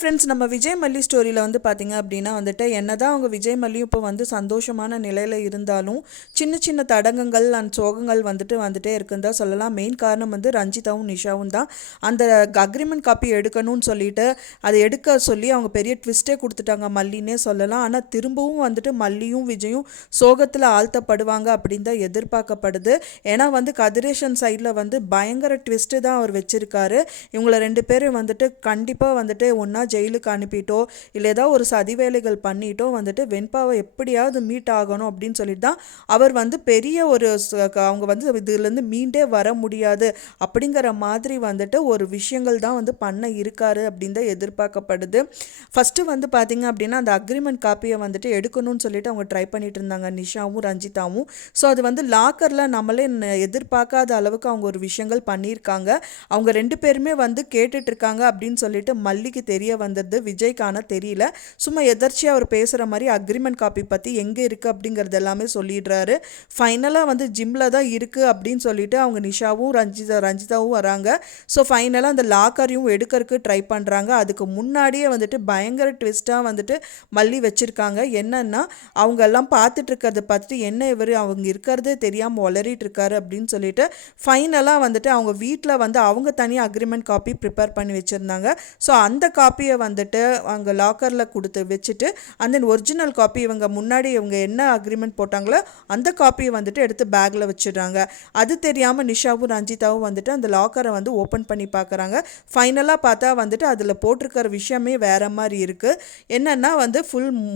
Friends, நம்ம விஜய் மல்லி ஸ்டோரியில் வந்து பார்த்தீங்க அப்படின்னா வந்துட்டு என்னதான் அவங்க விஜய் மல்லியும் இப்போ வந்து சந்தோஷமான நிலையில் இருந்தாலும் சின்ன சின்ன தடங்கங்கள் அண்ட் சோகங்கள் வந்துட்டே இருக்குன்னு தான் சொல்லலாம். மெயின் காரணம் வந்து ரஞ்சிதாவும் நிஷாவும் தான். அந்த அக்ரிமெண்ட் காப்பி எடுக்கணும்னு சொல்லிட்டு அதை எடுக்க சொல்லி அவங்க பெரிய ட்விஸ்ட்டே கொடுத்துட்டாங்க மல்லின்னே சொல்லலாம். ஆனால் திரும்பவும் வந்துட்டு மல்லியும் விஜயும் சோகத்தில் ஆழ்த்தப்படுவாங்க அப்படின்னு தான் எதிர்பார்க்கப்படுது. ஏன்னா வந்து கதிரேஷன் சைடில் வந்து பயங்கர ட்விஸ்ட்டு தான் அவர் வச்சுருக்காரு. இவங்களை 2 பேரும் வந்துட்டு கண்டிப்பாக வந்துட்டு ஒன்றா ஜெயிலுக்கு அனுப்பிட்டோ இல்லை ஏதாவது ஒரு சதி வேலைகள் பண்ணிட்டோ வந்துட்டு வெண்பாவை எப்படியாவது மீட் ஆகணும் அப்படின்னு சொல்லிட்டு தான் அவர் வந்து பெரிய ஒரு அவங்க வந்து இதுலேருந்து மீண்டே வர முடியாது அப்படிங்கிற மாதிரி வந்துட்டு ஒரு விஷயங்கள் தான் வந்து பண்ண இருக்காரு அப்படின்னு தான் எதிர்பார்க்கப்படுது. ஃபஸ்ட்டு வந்து பார்த்தீங்க அப்படின்னா அந்த அக்ரிமெண்ட் காப்பியை வந்துட்டு எடுக்கணும்னு சொல்லிட்டு அவங்க ட்ரை பண்ணிட்டு இருந்தாங்க நிஷாவும் ரஞ்சிதாவும். ஸோ அது வந்து லாக்கரில் நம்மளே எதிர்பார்க்காத அளவுக்கு அவங்க ஒரு விஷயங்கள் பண்ணியிருக்காங்க. அவங்க 2 பேருமே வந்து கேட்டுட்டு இருக்காங்க அப்படின்னு சொல்லிட்டு மல்லிக்கு தெரிய வந்தது, விஜய்க்கான தெரியல. சும்மா எதர்ச்சியாக அவர் பேசுகிற மாதிரி அக்ரிமெண்ட் காப்பி பற்றி எங்கே இருக்குது அப்படிங்கிறது எல்லாமே சொல்லிடுறாரு. ஃபைனலாக வந்து ஜிம்மில் தான் இருக்குது அப்படின்னு சொல்லிட்டு அவங்க நிஷாவும் ரஞ்சிதாவும் வராங்க. ஸோ ஃபைனலாக அந்த லாக்கரையும் எடுக்கிறதுக்கு ட்ரை பண்ணுறாங்க. அதுக்கு முன்னாடியே வந்துட்டு பயங்கர ட்விஸ்ட்டாக வந்துட்டு மல்லி வச்சுருக்காங்க. என்னன்னா அவங்க எல்லாம் பார்த்துட்டு இருக்கிறத பார்த்துட்டு என்ன இவர் அவங்க இருக்கிறதே தெரியாமல் வளரிட்டு இருக்காரு அப்படின்னு சொல்லிட்டு ஃபைனலாக வந்துட்டு அவங்க வீட்டில் வந்து அவங்க தனியாக அக்ரிமெண்ட் காப்பி ப்ரிப்பேர் பண்ணி வச்சுருந்தாங்க. ஸோ அந்த காப்பியை வந்துட்டு அங்கே லாக்கரில் கொடுத்து வச்சுட்டு அந்த ஒரிஜினல் காப்பி இவங்க முன்னாடி இவங்க என்ன அக்ரிமெண்ட் போட்டாங்களோ அந்த காப்பியை வந்துட்டு எடுத்து பேக்கில் வச்சிடுறாங்க. அது தெரியாமல் நிஷாவும் ரஞ்சிதாவும் வந்துட்டு அந்த லாக்கரை வந்து ஓப்பன் பண்ணி பார்க்குறாங்க. ஃபைனலாக பார்த்தா வந்துட்டு அதில் போட்டிருக்கிற விஷயமே வேறு மாதிரி இருக்குது. என்னென்னா வந்து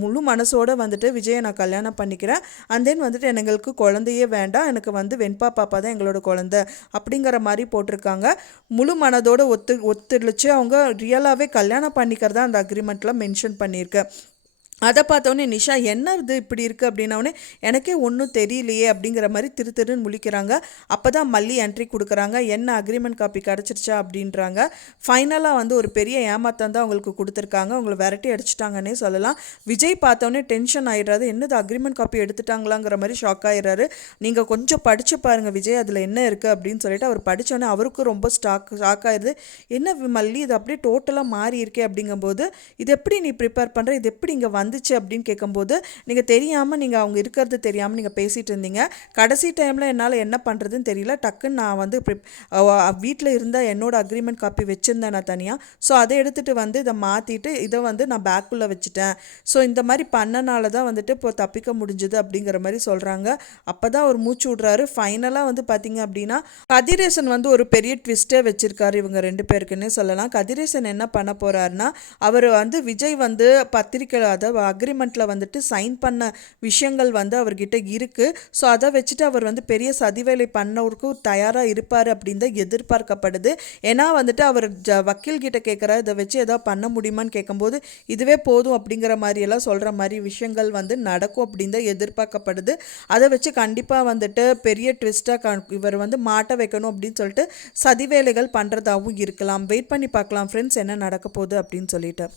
முழு மனசோடு வந்துட்டு விஜயை நான் கல்யாணம் பண்ணிக்கிறேன், அண்ட் தென் வந்துட்டு எங்களுக்கு குழந்தையே வேண்டாம், எனக்கு வந்து வெண்பா பாப்பா தான் எங்களோட குழந்தை அப்படிங்கிற மாதிரி போட்டிருக்காங்க. முழு மனதோடு ஒத்துழைச்சு அவங்க ரியலாகவே கல்யாணம் பண்ணிக்கிறதா அந்த அக்ரிமெண்ட்டில் மென்ஷன் பண்ணியிருக்கேன். அதை பார்த்தோன்னே நிஷா என்ன இது இப்படி இருக்குது அப்படின்னோடனே எனக்கே ஒன்றும் தெரியலையே அப்படிங்கிற மாதிரி திருன்னு முழிக்கிறாங்க. அப்போ தான் மல்லி என்ட்ரி கொடுக்குறாங்க. என்ன அக்ரிமெண்ட் காப்பி கிடச்சிருச்சா அப்படின்றாங்க. ஃபைனலாக வந்து ஒரு பெரிய ஏமாத்தம் தான் அவங்களுக்கு கொடுத்துருக்காங்க. அவங்கள விரட்டி அடிச்சிட்டாங்கன்னே சொல்லலாம். விஜய் பார்த்தோன்னே டென்ஷன் ஆகிடுறாரு. என்னது அக்ரிமெண்ட் காப்பி எடுத்துட்டாங்களாங்கிற மாதிரி ஷாக் ஆகிடுறாரு. நீங்கள் கொஞ்சம் படித்து பாருங்கள் விஜய், அதில் என்ன இருக்குது அப்படின்னு சொல்லிட்டு அவர் படித்தோன்னே அவருக்கும் ரொம்ப ஷாக் ஆகிடுது. என்ன மல்லி இது அப்படியே டோட்டலாக மாறி இருக்கே அப்படிங்கும்போது இது எப்படி நீ ப்ரிப்பேர் பண்ணுற, இது எப்படி இங்கே வந்துச்சு அப்படின்னு கேட்கும்போது நீங்கள் தெரியாமல் நீங்கள் அவங்க இருக்கிறது தெரியாமல் நீங்கள் பேசிகிட்டு இருந்தீங்க. கடைசி டைமில் என்னால் என்ன பண்ணுறதுன்னு தெரியல, டக்குன்னு நான் வந்து வீட்டில் இருந்த என்னோட அக்ரிமெண்ட் காப்பி வச்சுருந்தேன் நான் தனியாக. ஸோ அதை எடுத்துகிட்டு வந்து இதை மாற்றிட்டு இதை வந்து நான் பேக்குள்ளே வச்சுட்டேன். ஸோ இந்த மாதிரி பண்ணனால தான் வந்துட்டு இப்போ தப்பிக்க முடிஞ்சுது அப்படிங்கிற மாதிரி சொல்கிறாங்க. அப்போ தான் ஒரு மூச்சு விட்றாரு. ஃபைனலாக வந்து பார்த்தீங்க அப்படின்னா கதிரேசன் வந்து ஒரு பெரிய ட்விஸ்ட்டே வச்சுருக்காரு இவங்க 2 பேருக்குன்னே சொல்லலாம். கதிரேசன் என்ன பண்ண போகிறாருன்னா அவர் வந்து விஜய் வந்து பத்திரிக்கை அதாவது அக்ரிமெண்ட்டில் வந்துட்டு சைன் பண்ண விஷயங்கள் வந்து அவர்கிட்ட இருக்குது. ஸோ அதை வச்சுட்டு அவர் வந்து பெரிய சதி வேலை பண்ணவருக்கும் தயாராக இருப்பார் அப்படின்னு தான் எதிர்பார்க்கப்படுது. ஏன்னா வந்துட்டு அவர் வக்கீல்கிட்ட கேட்குறாரு இதை வச்சு எதாவது பண்ண முடியுமான்னு கேட்கும்போது இதுவே போதும் அப்படிங்கிற மாதிரியெல்லாம் சொல்கிற மாதிரி விஷயங்கள் வந்து நடக்கும் அப்படின்னு தான் எதிர்பார்க்கப்படுது. அதை வச்சு கண்டிப்பாக வந்துட்டு பெரிய ட்விஸ்ட்டாக இவர் வந்து மாட்ட வைக்கணும் அப்படின்னு சொல்லிட்டு சதி வேலைகள் பண்ணுறதாகவும் இருக்கலாம். வெயிட் பண்ணி பார்க்கலாம் ஃப்ரெண்ட்ஸ் என்ன நடக்க போகுது அப்படின்னு சொல்லிட்டு.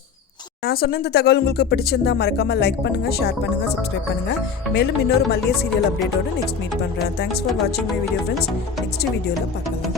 நான் சொன்ன இந்த தகவல் உங்களுக்கு பிடிச்சிருந்தா மறக்காமல் லைக் பண்ணுங்கள், ஷேர் பண்ணுங்கள், சப்ஸ்கிரைப் பண்ணுங்கள். மேலும் இன்னொரு மல்லிகை சீரியல் அப்டேட்டோடு நெக்ஸ்ட் மீட் பண்ணுறேன். தேங்க்ஸ் ஃபார் வாட்சிங் மை வீடியோ ஃப்ரெண்ட்ஸ். நெக்ஸ்ட் வீடியோவில் பார்க்கலாம்.